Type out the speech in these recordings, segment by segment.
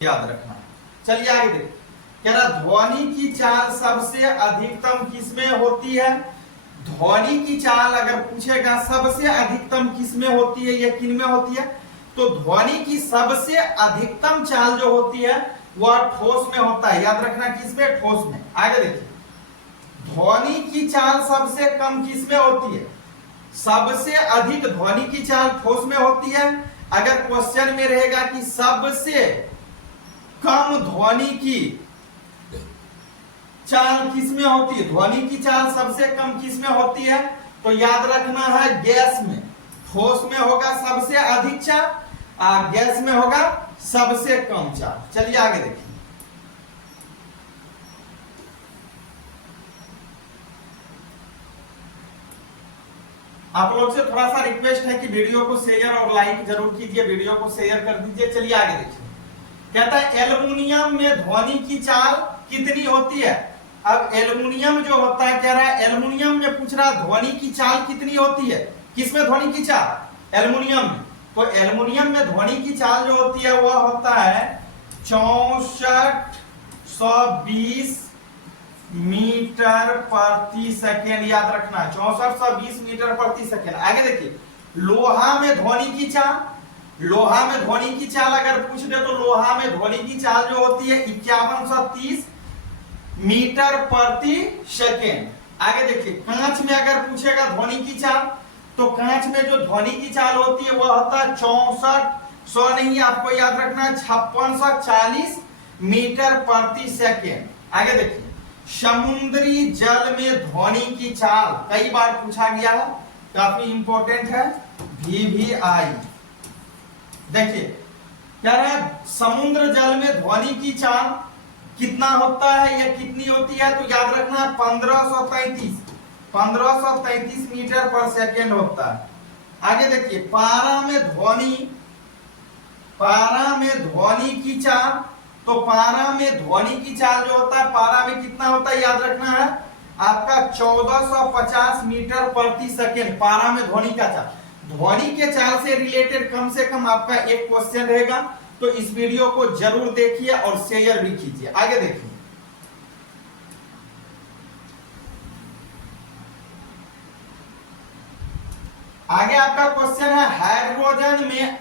याद रखना। चलिए आगे देखिए, कह रहा ध्वनि की चाल सबसे अधिकतम किसमें होती है। ध्वनि की चाल अगर पूछेगा सबसे अधिकतम किसमें होती है या किन में होती है, तो ध्वनि की सबसे अधिकतम चाल जो होती है वह ठोस में होता है। याद रखना किसमें, ठोस में। आगे देखिए, ध्वनि की चाल सबसे कम किसमें होती है, सबसे अधिक ध्वनि की चाल ठोस में होती है। अगर क्वेश्चन में रहेगा कि सबसे कम ध्वनि की चाल किसमें होती है, ध्वनि की चाल सबसे कम किसमें होती है, तो याद रखना है गैस में। ठोस में होगा सबसे अधिक चाल, गैस में होगा सबसे कम चाल। चलिए आगे देखिए, आप लोग से थोड़ा सा रिक्वेस्ट है कि वीडियो को शेयर और लाइक जरूर कीजिए, वीडियो को शेयर कर दीजिए। चलिए आगे देखिए, कहता है एल्युमिनियम में ध्वनि की चाल कितनी होती है। अब एल्युमिनियम जो होता है, कह रहा है एल्युमिनियम में पूछ रहा है ध्वनि की चाल कितनी होती है। किसमें ध्वनि की चाल, एल्युमिनियम में। तो एल्युमिनियम में ध्वनि की चाल जो होती है वह होता है 6420 मीटर प्रति सेकेंड। याद रखना 6420 मीटर प्रति सेकेंड। आगे देखिए, लोहा में ध्वनि की चाल, लोहा में ध्वनि की चाल अगर पूछ दे तो लोहा में ध्वनि की चाल जो होती है 5130 मीटर प्रति सेकेंड। आगे देखिए, कांच में अगर पूछेगा ध्वनि की चाल, तो कांच में जो ध्वनि की चाल होती है वह होता है 6400 नहीं, आपको याद रखना है 5640 मीटर प्रति सेकेंड। आगे देखिए, समुद्री जल में ध्वनि की चाल कई बार पूछा गया है, काफी इंपॉर्टेंट है, VVI। देखिए क्या है, समुद्र जल में ध्वनि की चाल कितना होता है या कितनी होती है, तो याद रखना 1533 मीटर पर सेकेंड होता है। आगे देखिए, पारा में ध्वनि की चाल, तो पारा में ध्वनि की चाल जो होता है, पारा में कितना होता है, याद रखना है आपका 1450 मीटर प्रति सेकेंड। पारा में ध्वनि का चाल, ध्वनि के चाल से रिलेटेड कम से कम आपका एक क्वेश्चन रहेगा, तो इस वीडियो को जरूर देखिए और शेयर भी कीजिए। आगे देखिए, आगे आपका क्वेश्चन है हाइड्रोजन में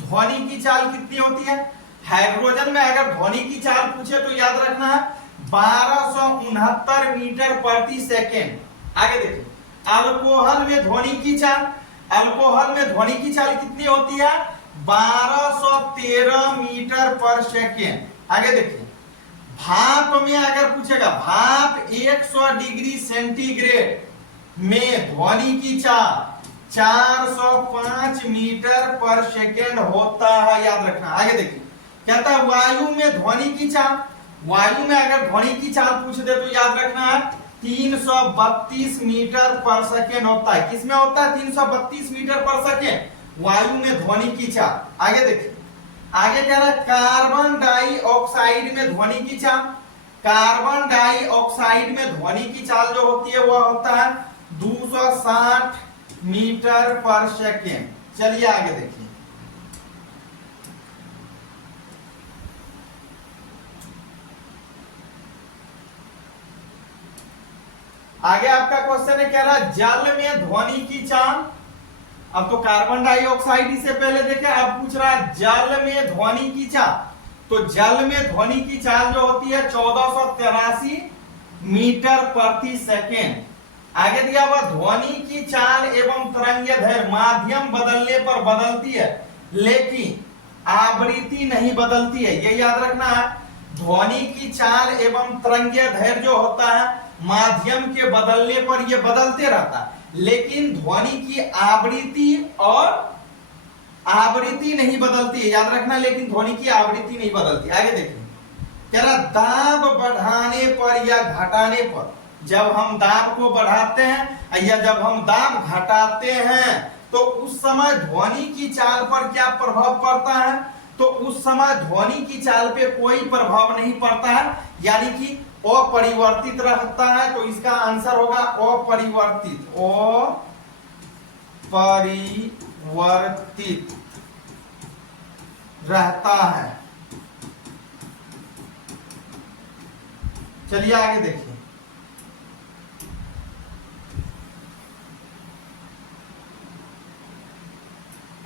ध्वनि की चाल कितनी होती है। हाइड्रोजन में अगर ध्वनि की चाल पूछे तो याद रखना है 1269 मीटर प्रति सेकेंड। आगे देखिए, अल्कोहल में ध्वनि की चाल, अल्कोहल में ध्वनि की चाल कितनी होती है, 1213 मीटर पर सेकेंड। आगे देखिए, भाप में अगर पूछेगा, भाप 100 डिग्री सेंटीग्रेड में ध्वनि की चाल 405 मीटर पर सेकेंड होता है। याद रखना। आगे देखिए, कहता है वायु में ध्वनि की चाल, वायु में अगर ध्वनि की चाल पूछ दे तो याद रखना है 332 मीटर पर सेकेंड होता है। किसमें होता है, 332 मीटर पर सेकेंड वायु में ध्वनि की चाल। आगे देखिए, आगे कह रहा है कार्बन डाइऑक्साइड में ध्वनि की चाल, कार्बन डाइऑक्साइड में ध्वनि की चाल जो होती है वह होता है 260 मीटर पर सेकेंड। चलिए आगे देखिए, आगे आपका क्वेश्चन है, कह रहा है जल में ध्वनि की चाल। अब तो कार्बन डाइऑक्साइड से पहले देखे, अब पूछ रहा है जल में ध्वनि की चाल। तो जल में ध्वनि की चाल जो होती है 1483 मीटर प्रति सेकेंड। आगे दिया हुआ ध्वनि की चाल एवं तरंगीय दैर्घ्य माध्यम बदलने पर बदलती है, लेकिन आवृत्ति नहीं बदलती है। ये याद रखना है, ध्वनि की चाल एवं तरंगीय दैर्घ्य जो होता है माध्यम के बदलने पर यह बदलते रहता है, लेकिन ध्वनि की आवृत्ति नहीं बदलती है। याद रखना, लेकिन ध्वनि की आवृत्ति नहीं बदलती। आगे देखिए, कह रहा दाब बढ़ाने पर या घटाने पर, जब हम दाब को बढ़ाते हैं या जब हम दाब घटाते हैं तो उस समय ध्वनि की चाल पर क्या प्रभाव पड़ता है, तो उस समय ध्वनि की चाल पे कोई प्रभाव नहीं पड़ता है, यानी कि अपरिवर्तित रहता है। तो इसका आंसर होगा अपरिवर्तित, अपरिवर्तित रहता है। चलिए आगे देखिए।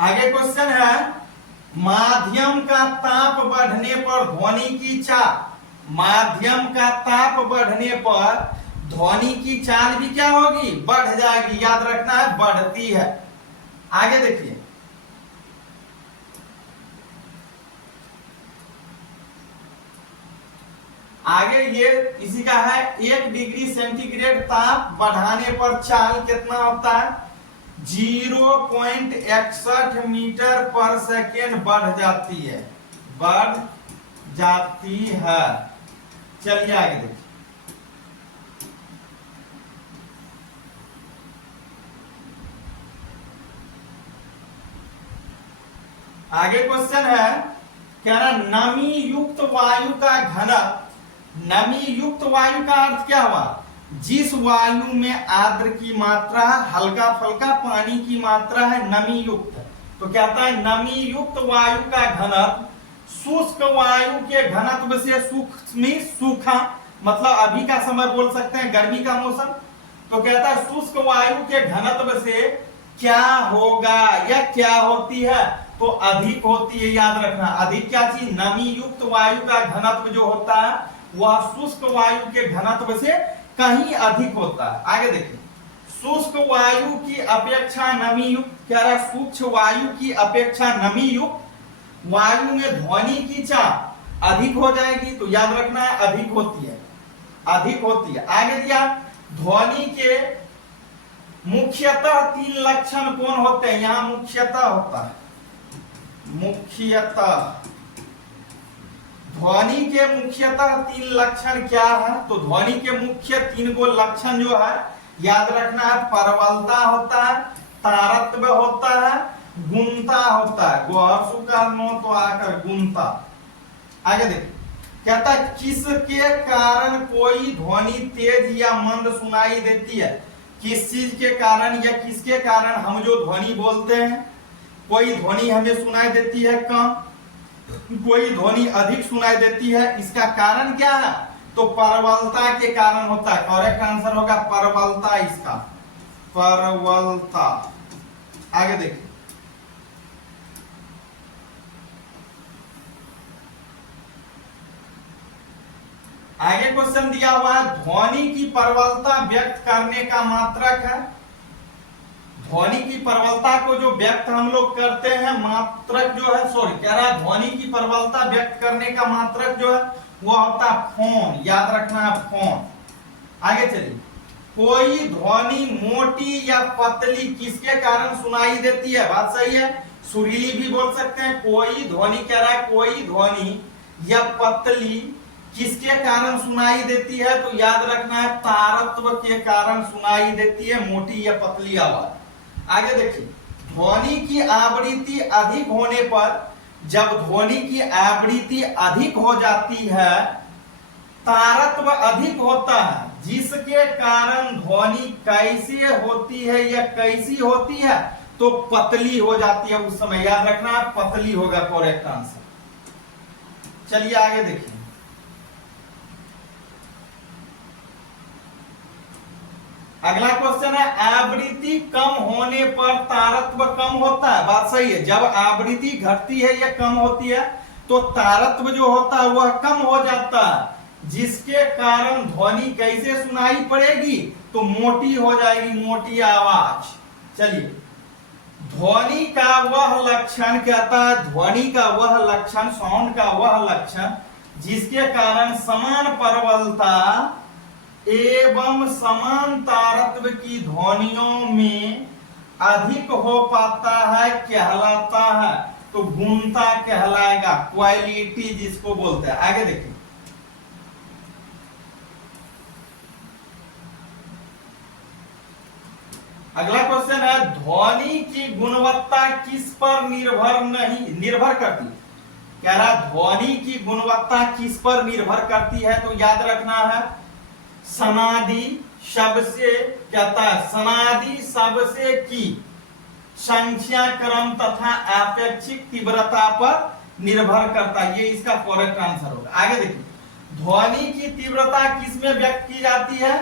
आगे क्वेश्चन है, माध्यम का ताप बढ़ने पर ध्वनि की चाल, माध्यम का ताप बढ़ने पर ध्वनि की चाल भी क्या होगी, बढ़ जाएगी। याद रखना है, बढ़ती है। आगे देखिए, आगे ये इसी का है, 1 डिग्री सेंटीग्रेड ताप बढ़ाने पर चाल कितना होता है, 0.61 मीटर पर सेकेंड बढ़ जाती है, बढ़ जाती है। चलिए आगे देखिए। आगे क्वेश्चन है, कह रहा नमी युक्त वायु का घनत्व, नमी युक्त वायु का अर्थ क्या हुआ, जिस वायु में आर्द्र की मात्रा, हल्का फल्का पानी की मात्रा है, नमी युक्त। तो कहता है नमी युक्त वायु का घनत्व शुष्क वायु के घनत्व से सूक्ष्म सूखा, मतलब अभी का समय बोल सकते हैं, गर्मी का मौसम। तो कहता है शुष्क वायु के घनत्व से क्या होगा या क्या होती है, तो अधिक होती है। याद रखना, अधिक क्या चीज, नमी युक्त वायु का घनत्व जो होता है वह शुष्क वायु के घनत्व से कहीं अधिक होता है। आगे देखिए, शुष्क वायु की अपेक्षा नमी युक्त, क्या रहा, सूक्ष्म वायु की अपेक्षा नमी युक्त वायु में ध्वनि की चाल अधिक हो जाएगी। तो याद रखना है, अधिक होती है, अधिक होती है। आगे दिया, ध्वनि के मुख्यतः 3 लक्षण कौन होते हैं, यहां मुख्यतः होता है, मुख्यतः ध्वनि के मुख्यतः 3 लक्षण क्या है, तो ध्वनि के मुख्य 3 गो लक्षण जो है याद रखना है, परवलता होता है, तारत्व होता है, गुणता होता है। गोहर्षु का नो तो आकर गुणता। आगे देखिए, कहता है किसके कारण कोई ध्वनि तेज या मंद सुनाई देती है, किस चीज के कारण या किसके कारण हम जो ध्वनि बोलते हैं, कोई ध्वनि हमें सुनाई देती है कम, कोई ध्वनि अधिक सुनाई देती है, इसका कारण क्या है, तो परवलता के कारण होता है। करेक्ट आंसर होगा परवलता, इसका परवलता। आगे देखिए, आगे क्वेश्चन दिया हुआ है, ध्वनि की परवलता व्यक्त करने का मात्रक है। ध्वनि की परवलता को जो व्यक्त हम लोग करते हैं, मात्रक जो है, सॉरी कह रहा है ध्वनि की परवलता व्यक्त करने का मात्रक जो है वो होता है फोन। याद रखना है, फोन। आगे चलिए, कोई ध्वनि मोटी या पतली किसके कारण सुनाई देती है, बात सही है, सुरीली भी बोल सकते हैं। कोई ध्वनि कह रहा है, कोई ध्वनि या पतली किसके कारण सुनाई देती है, तो याद रखना है तारत्व के कारण सुनाई देती है मोटी या पतली आवाज। आगे देखिए, ध्वनि की आवृत्ति अधिक होने पर, जब ध्वनि की आवृत्ति अधिक हो जाती है, तारत्व अधिक होता है, जिसके कारण ध्वनि कैसे होती है या कैसी होती है, तो पतली हो जाती है। उस समय याद रखना पतली होगा करेक्ट आंसर। चलिए आगे देखिए, अगला क्वेश्चन है, आवृत्ति कम होने पर तारत्व कम होता है, बात सही है। जब आवृत्ति घटती है या कम होती है तो तारत्व जो होता है वह कम हो जाता है, जिसके कारण ध्वनि कैसे सुनाई पड़ेगी, तो मोटी हो जाएगी, मोटी आवाज। चलिए, ध्वनि का वह लक्षण कहता है, ध्वनि का वह लक्षण, साउंड का वह लक्षण जिसके कारण समान परवलता एवं समान तारत्व की ध्वनियों में अधिक हो पाता है, कहलाता है, तो गुणता कहलाएगा, क्वालिटी जिसको बोलते हैं। आगे देखिए, अगला क्वेश्चन है, ध्वनि की गुणवत्ता किस पर निर्भर करती है। कह रहा ध्वनि की गुणवत्ता किस पर निर्भर करती है, तो याद रखना है सनादि शब्द से, कहता है सनादि शब्द से की संख्या, क्रम तथा अपेक्षिक तीव्रता पर निर्भर करता है। ये इसका करेक्ट आंसर होगा। आगे देखिए, ध्वनि की तीव्रता किसमें व्यक्त की जाती है?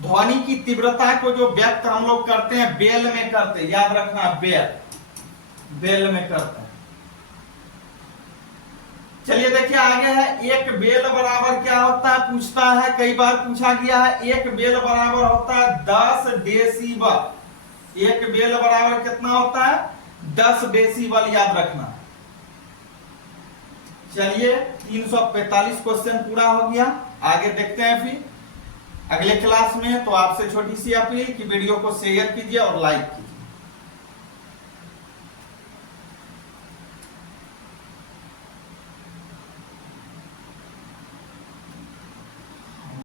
ध्वनि की तीव्रता को जो व्यक्त हम लोग करते हैं बेल में करते हैं, याद रखना बेल में करते हैं। चलिए देखिए आगे है, एक बेल बराबर क्या होता है पूछता है, कई बार पूछा गया है। एक बेल बराबर होता है 10 डेसिबल। एक बेल बराबर कितना होता है? 10 डेसिबल, याद रखना। चलिए 345 क्वेश्चन पूरा हो गया। आगे देखते हैं फिर अगले क्लास में। तो आपसे छोटी सी अपील कि वीडियो को शेयर कीजिए और लाइक कीजिए।